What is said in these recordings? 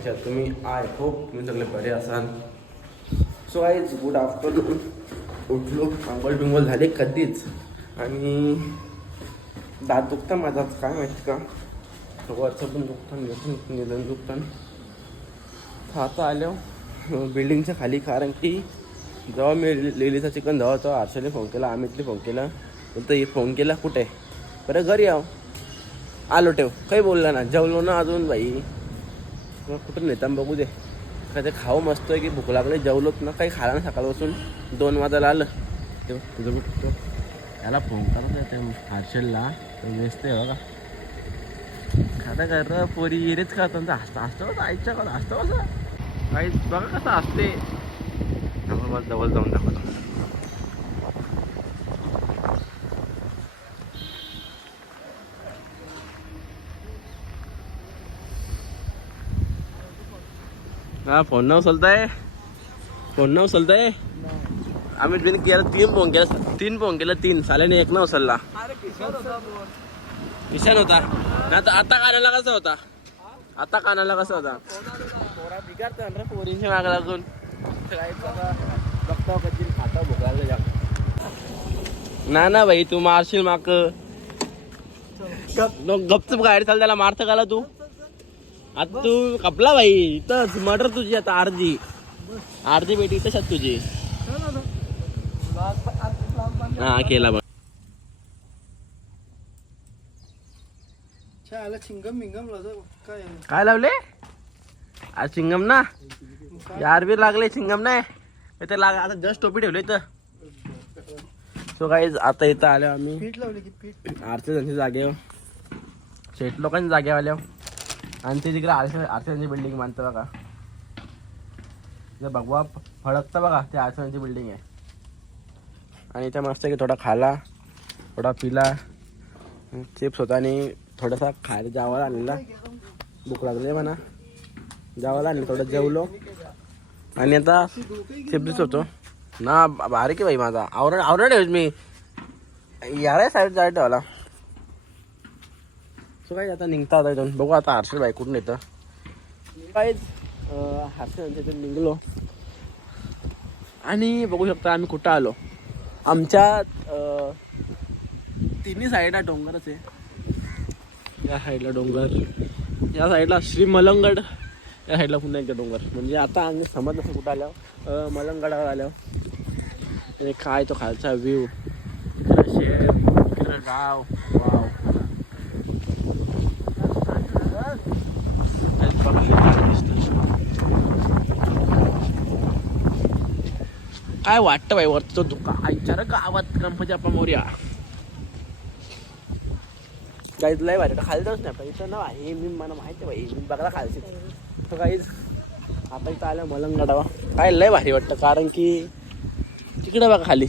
अच्छा तुम्ही I hope तुम्ही सगळे बरे असाल. सो आयज गुड आफ्टरनून उठलो आंघोळ बिंगोळ झाले कधीच. आणि दात दुखता माझाच काय माहिती का? वरचं पण दुखतं निधन निधन दुखतं तर आता आलो बिल्डिंगच्या खाली कारण की जेव्हा मी लिलीचा चिकन जेव्हा तेव्हा आरशाने फोन केला अमितने फोन केला. बोलतो हे फोन केला कुठे? बरं घरी याव आलो ठेव. काही बोलला ना जेवलो ना अजून बाई मग कुठं नेता बघू दे. काय ते खाऊ मस्त आहे की भूक लागली जेवलोच ना काही खाला ना सकाळपासून दोन वाजायला आलं. तेव्हा तुझं कुठं त्याला फोन करत ते हर्षलला व्यस्त आहे बघा. खाता कर पोरी येरेच का त्यांचं हसतं हसतं बघा आईच्या कसं हसतं कसं काही बघा कसं असते जवळ जाऊन दाखवतो. हा फोन न उचलताय फोन न उचलताय अमित बिन केला तीन फोन केला. तीन फोन केला तीन. साल्याने एक न उचलला विशाल होता. ना आता आता कानाला कसा होता? आता कानाला कसा होता? पोरा माग लागून. ना ना भाई तू मारशील माक गपचूप गाडी चाल त्याला मारत काला तू? आता तू कपला भाई इथंच मर्डर तुझी आता अर्धी अर्धी बेटी तशात तुझी. हा केला बघ. आला चिंगम बिंगम काय? काय लावले? आज चिंगम ना? यार बी लागले चिंगम नाही. ते लाग आता जस्ट टोपी ठेवले इथं. सो काही आता इथं आलो आम्ही. पीठ लावली की पीठ? आरती त्यांच्या जागेवर. शेट लोकांच्या जागेवर आल्या आणि ते तिकडे आरसे आरशांची बिल्डिंग मानतं बघा. ते भगवा फडकतं बघा ते आरसेची बिल्डिंग आहे. आणि इथं मस्त की थोडा खाला थोडा पिला चिप्स होता आणि थोडासा खायला जावाला आणलेला. भूक लागली म्हणा. जावाला आणलं थोडं जेवलो. आणि आता चिप्स होतो. ना भारी की बाई माझा. आवरण आवरण आहे मी. यार साईड जाय ठेवला सो काय आता निघता आता इथून बघू आता हर्षल बाई कुठून येतं. काहीच हर्षल यांच्या इथून निघलो. आणि बघू शकता आम्ही कुठं आलो. आमच्या तिन्ही साईडला डोंगरच आहे. या साईडला डोंगर. या साईडला श्री मलंगड या साईडला पुन्हा एकदा डोंगर. म्हणजे आता आम्ही समज असं कुठं आल्यावर मलंगडावर आल्यावर. आणि काय तो खालचा व्ह्यू शेर गाव वाव काहीच बघायला काय दिसतं. काय वाटतं बाई वरचं धुका? आईच्या गावात गणपती बाप्पा मोर्या. काहीच लय भारी. खाली जाऊच नाही पण इथं ना हे मी मला माहिती आहे बाई मी बघा खालची. तर काहीच आता इथं आलं मलंगडावा. काय लय भारी वाटतं कारण की तिकडे बघा खाली.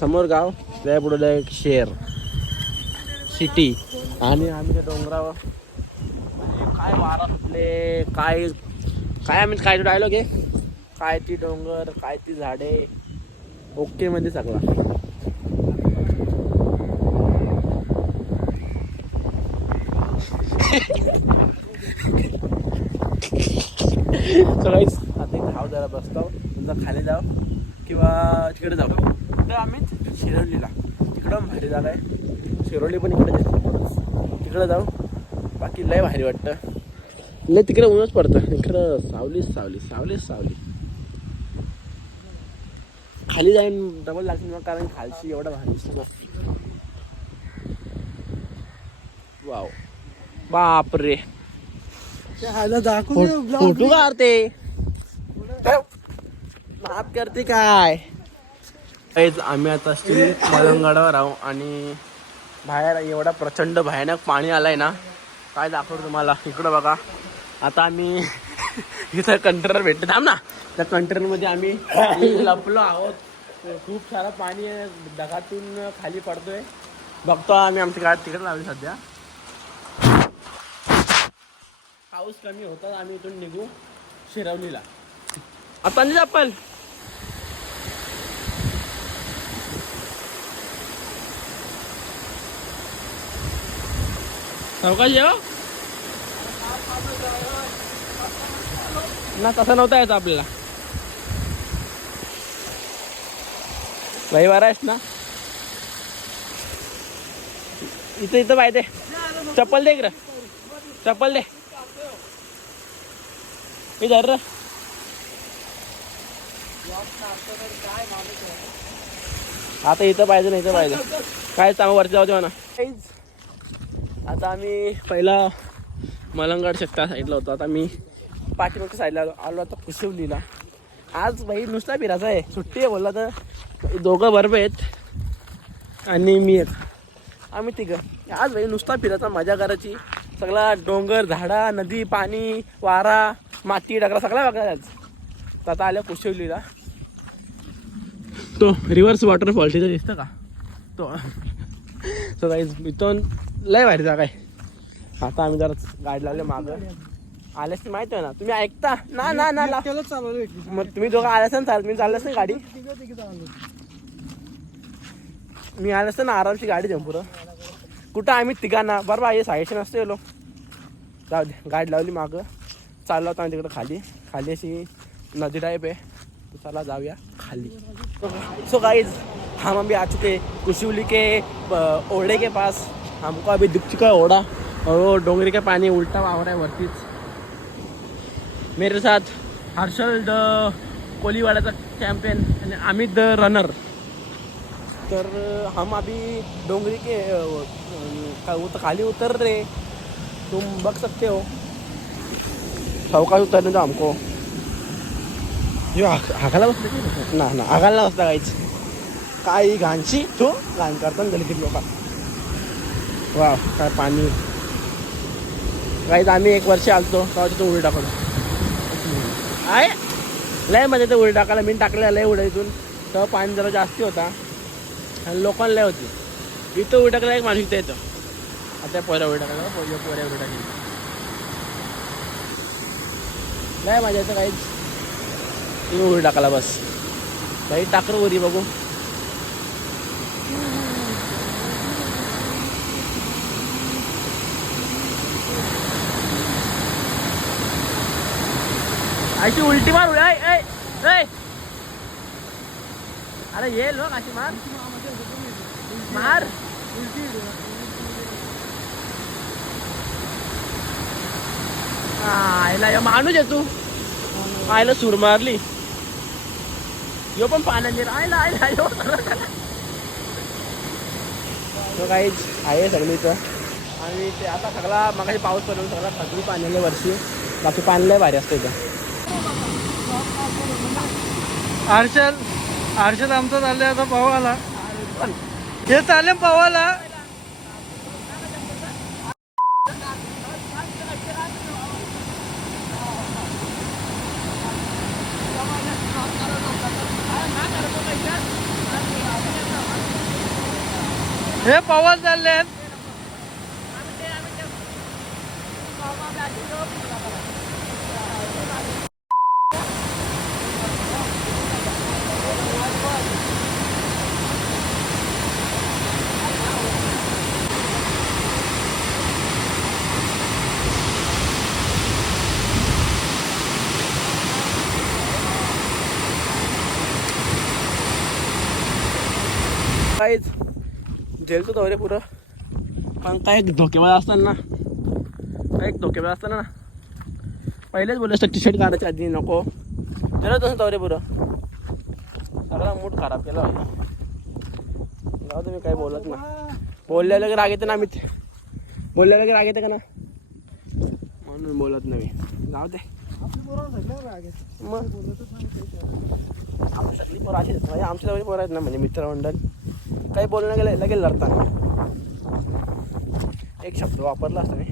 समोर गाव त्या पुढे एक शेर सिटी आणि आम्ही त्या डोंगरावर. काय वारा सुटले काय काय आम्ही काय डायलॉग आहे? काय ती डोंगर काय ती झाडे? ओके मध्ये सगळा. सगळीच आता धाव जरा बसतो. तुमचा खाली जाव किंवा तिकडे जाऊ तर आम्ही शिरोलीला. तिकडं भारी जागा आहे. शिरोली पण इकडे तिकडे जाऊ. बाकी लय भारी वाटतं. लय तिकडे ऊनच पडतं. इकडं सावलीच सावली सावलीच सावली खाली जाईन डबल लागतील मग कारण खालची एवढा भारी दिसतो वाव बापरे. फोटो काढते. माफ करते काय. काहीच आम्ही आता मलंगडावर आहो आणि बाहेर एवढा प्रचंड भयानक पाणी आलाय ना काय दाखवतो तुम्हाला? इकडं बघा. आता आम्ही इथं कंटेनर भेटते. थांब ना. त्या कंटेनरमध्ये आम्ही लपलो आहोत. खूप सारं पाणी ढगातून खाली पडतोय. बघतो आम्ही आमची गाडी तिकडे लावली सध्या. पाऊस कमी होता आम्ही इथून निघू शिरवलीला. आता नाही आपण. जेव ना तसं नव्हता यायचं आपल्याला. रविवार आहेस ना? इथं इथं पाहिजे चप्पल दे इकडं. चप्पल दे. मी धर आता इथं पाहिजे ना इथं पाहिजे. काय सांगू वरती जाऊ दे म्हणा. आता आम्ही पहिला मलंगड शकता साईडला होतो. आता मी पाठीमागच्या साईडला आलो. आलो आता कुशिवलीला आज भाई नुसता फिरायचा आहे. सुट्टी आहे बोलला तर. दोघं बरोबर आहेत आणि मी एक. आम्ही तिघं. आज भाई नुसता फिरायचा मजा करायची. सगळा डोंगर झाडा नदी पाणी वारा माती डगरा सगळा बघायला आज. तर आता आल्या कुशिवलीला. तो रिव्हर्स वॉटरफॉल तिथं दिसतं का? तो. सो काही इथून लय भारी जागा आहे. आता आम्ही जरा गाडी लावले मागं. आल्यास ते माहिती आहे ना. तुम्ही ऐकता? ना ना ना ला चालवलं. मग तुम्ही दोघं आल्यास ना चालत मी चाललंच नाही गाडी. तिघं तिघं चालवलं. मी आलं असतं ना आरामची गाडी देऊ पुरं. कुठं आम्ही तिघांना? बरोबर आहे साईडचे नसते गेलो जाऊ दे गाडी लावली मागं. चाललो होतो आम्ही तिकडं खाली. खाली अशी नदी टाईप आहे. चला जाऊया खाली. सो गाइज हम अभी आ चुके हैं कुशिवली के अ, ओढ़े के पास. हमको अभी दिख चुका है ओढ़ा और वो डोंगरी का पानी उल्टा रहा है वर्तीच. मेरे साथ हर्षल द कोलीवाड्याचा चॅम्पियन आणि अमित द रनर तर हम अभी डोंगरी के उत- खाली उतर रहे. तुम बग सकते हो. सावकाश उतरने दो हमको. यो हाकाला बसले ना ना हाकाला बसता काहीच. काही घाणशी? तो? घाण करतात गलित लोक. वा काय पाणी. काहीच आम्ही एक वर्ष आलतो. तेव्हा तिथून उडी टाकलो आहे. लय मजा ते उडी टाकायला मी टाकल्या लय उड्या इथून. तर पाणी जरा जास्ती होता. आणि लोकांना लय होती. इथं उडी टाकला एक माणूस इथं येतं. आता पोऱ्या उडी टाकायला पोऱ्या पोऱ्या उडी टाकली लय मजा येतं काहीच उडी टाकायला बस. काही टाकर उरी बघू. अशी उलटी मार उडाय अरे ये लोक अशी मार. मार. आयला माणूस आहे तू. आयला सूर मारली. यो पण पाण्याने आयला आयला यो. तो काहीच आहे सगळी आणि ते आता सगळा मगाशी पाऊस पडून सगळा सगळी पाणी वर्षी बाकी पाणी लय भारी असतं इथं. हर्षल हर्षल आमचा चालले आता पवाला. हे चालले पवाला. हे पवाल चालले आहेत काहीच झेलतो तो रे पुरं. पण काय एक धोकेबाज असताना ना. काय एक धोकेबाज असताना ना. पहिलेच बोलले असतं टी शर्ट काढायच्या आधी नको. जरा तसं तो रे पुरं. सगळा मूड खराब केला पाहिजे जाऊ तुम्ही काही बोलत ना बोलल्याला की राग येते ना आम्ही बोलल्याला की राग येते का ना? म्हणून बोलत नाही जाऊ दे. पोरं आहेत. मग पोरं अशीच म्हणजे आमच्या पोरं आहेत ना म्हणजे मित्रमंडळ. काही बोलणं गेलं लगेच लढतात एक शब्द वापरला असता मी.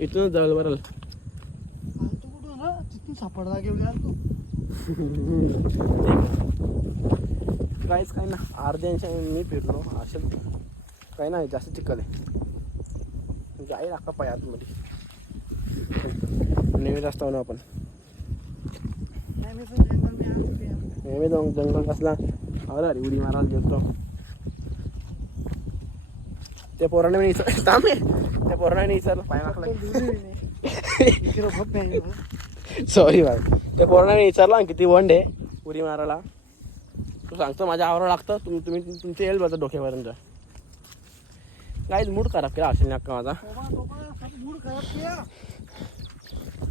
इथूनच जाऊ बरं तू कुठून ना तिथून सापडला तू. काहीच काही ना अर्ध्यांच्या मी फिरलो. असं काही नाही जास्त चिखल आहे. जाईल अख्खा पाय आतमध्ये नेहमी रस्ता ना आपण. नेहमी जाऊन जंगल कसला अरे अरे उडी मारायला गेलतो त्या पोराने मी विचार थांब हे. त्या पोराने विचारलं पाय मागला. सॉरी बाय त्या पोराने विचारला किती वंड आहे उडी मारायला तू सांगतो माझ्या आवरा लागतं तुम्ही तुम्ही तुमचे येईल बघा डोक्यापर्यंत काहीच मूड खराब केला असेल अक्का माझा बाबा, बाबा, सात मूड खराब केला.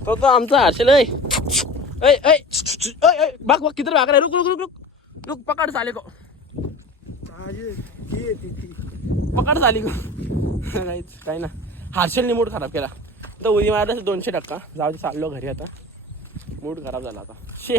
तो तो आमचा हर्षल ऐ. ऐ ऐ ऐ ऐ बघ बघ किती भाकर आहे रुक रुक रुक. रुक रुक पकड चाले को पकड झाली को नाहीच काही ना. हर्षलने मूड खराब केला. तर उडी मारला दोनशे टक्का. जाऊ दे चाललो घरी आता. मूड खराब झाला आता. शे.